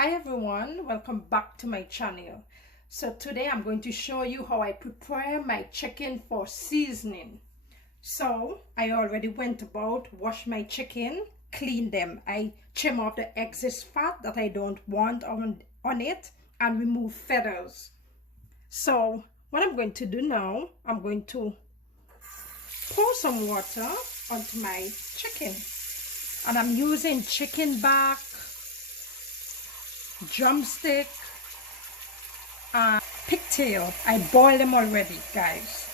Hi everyone, welcome back to my channel. So today I'm going to show you how I prepare my chicken for seasoning. So I already went about, wash my chicken, clean them. I trim off the excess fat that I don't want on it and remove feathers. So what I'm going to do now, I'm going to pour some water onto my chicken. And I'm using chicken back, drumstick, and pigtail. I boiled them already, guys.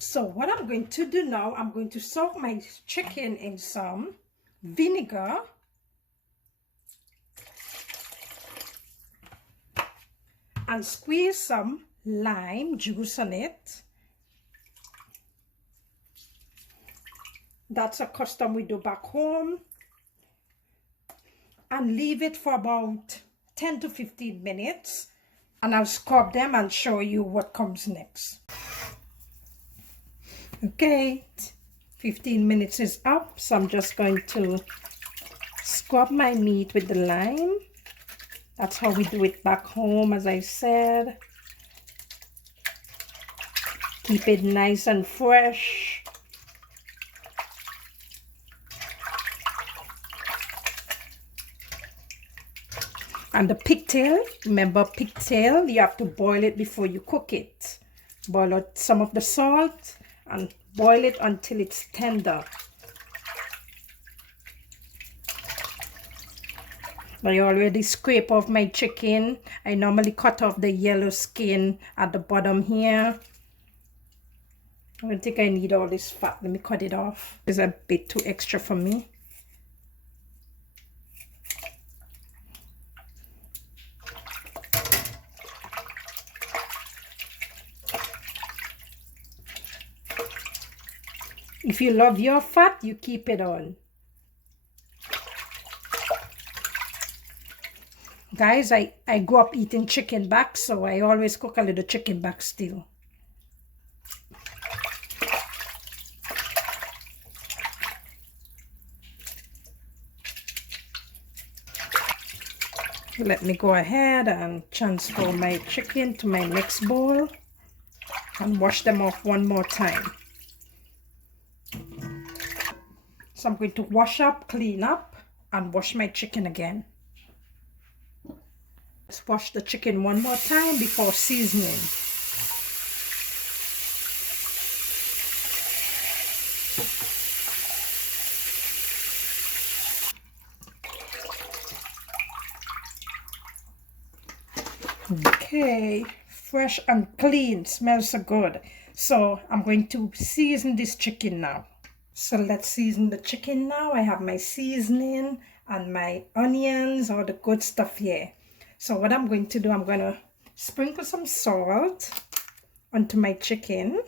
So what I'm going to do now, I'm going to soak my chicken in some vinegar and squeeze some lime juice on it. That's a custom we do back home. And leave it for about 10 to 15 minutes. And I'll scrub them and show you what comes next. Okay, 15 minutes is up. So I'm just going to scrub my meat with the lime. That's how we do it back home, as I said. Keep it nice and fresh. And the pigtail, remember pigtail, you have to boil it before you cook it. Boil out some of the salt and boil it until it's tender. I already scrape off my chicken. I normally cut off the yellow skin at the bottom here. I don't think I need all this fat. Let me cut it off. It's a bit too extra for me. If you love your fat, you keep it on. Guys, I grew up eating chicken back, so I always cook a little chicken back still. Let me go ahead and transfer my chicken to my next bowl and wash them off one more time. So I'm going to wash up, clean up, and wash my chicken again. Let's wash the chicken one more time before seasoning. Okay, fresh and clean, smells so good. So I'm going to season this chicken now. So let's season the chicken now. I have my seasoning and my onions, all the good stuff here. So what I'm going to do, I'm going to sprinkle some salt onto my chicken.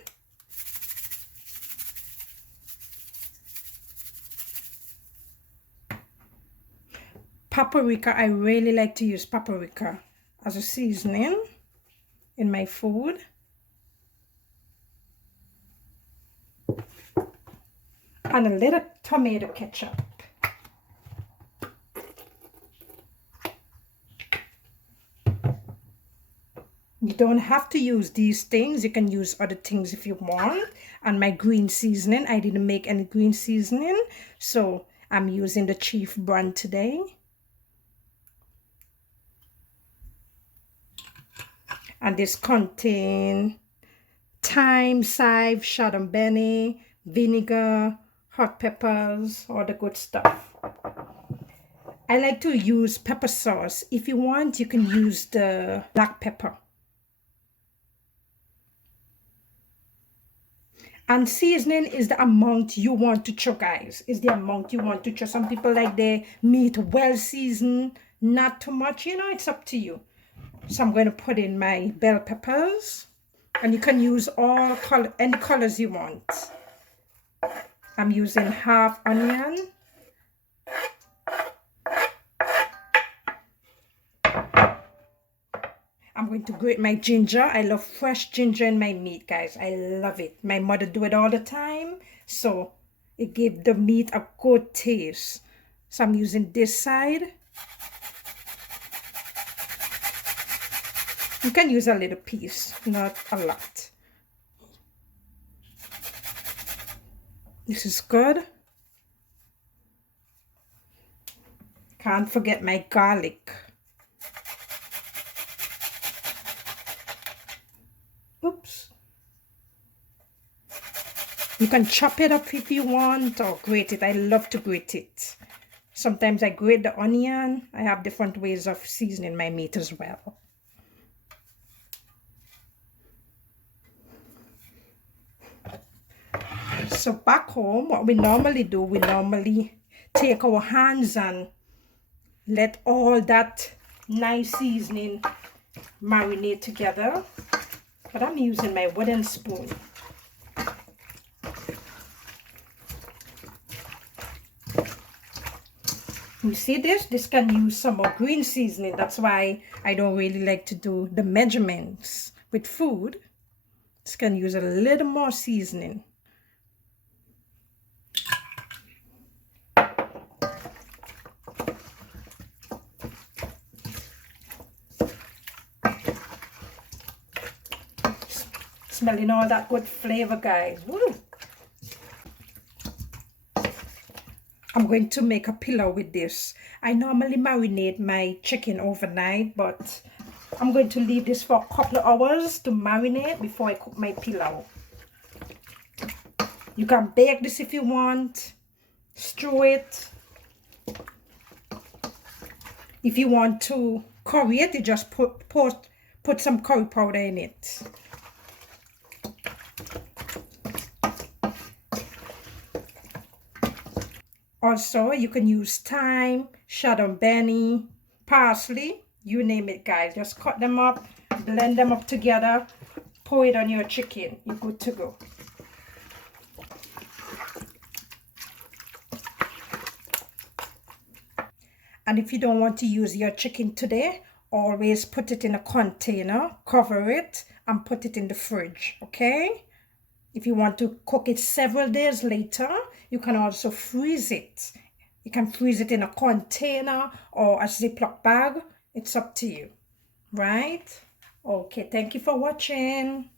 Paprika, I really like to use paprika as a seasoning in my food. And a little tomato ketchup. You don't have to use these things. You can use other things if you want. And my green seasoning, I didn't make any green seasoning, so I'm using the Chief brand today. And this contains thyme, chive, shadambene, vinegar, hot peppers, all the good stuff. I like to use pepper sauce. If you want, you can use the black pepper. And seasoning is the amount you want to chew, guys. Is the amount you want to chew. Some people like their meat well seasoned, not too much. You know, it's up to you. So I'm going to put in my bell peppers. And you can use any colors you want. I'm using half onion. I'm going to grate my ginger. I love fresh ginger in my meat, guys. I love it. My mother do it all the time. So It gave the meat a good taste. So I'm using this side. You can use a little piece, not a lot. This is good. Can't forget my garlic. Oops. You can chop it up if you want or grate it. I love to grate it. Sometimes I grate the onion. I have different ways of seasoning my meat as well. So back home, what we normally do, we normally take our hands and let all that nice seasoning marinate together. But I'm using my wooden spoon. You see this? This can use some more green seasoning. That's why I don't really like to do the measurements with food. This can use a little more seasoning. Smelling all that good flavor, guys. Woo. I'm going to make a pillau with this. I normally marinate my chicken overnight, but I'm going to leave this for a couple of hours to marinate before I cook my pillau. You can bake this if you want, stew it. If you want to curry it, you just put some curry powder in it. Also, you can use thyme, shadow benny, parsley, you name it, guys. Just cut them up, blend them up together, pour it on your chicken. You're good to go. And if you don't want to use your chicken today, always put it in a container, cover it, and put it in the fridge, okay? If you want to cook it several days later, you can also freeze it. You can freeze it in a container or a Ziploc bag. It's up to you, right? Okay, thank you for watching.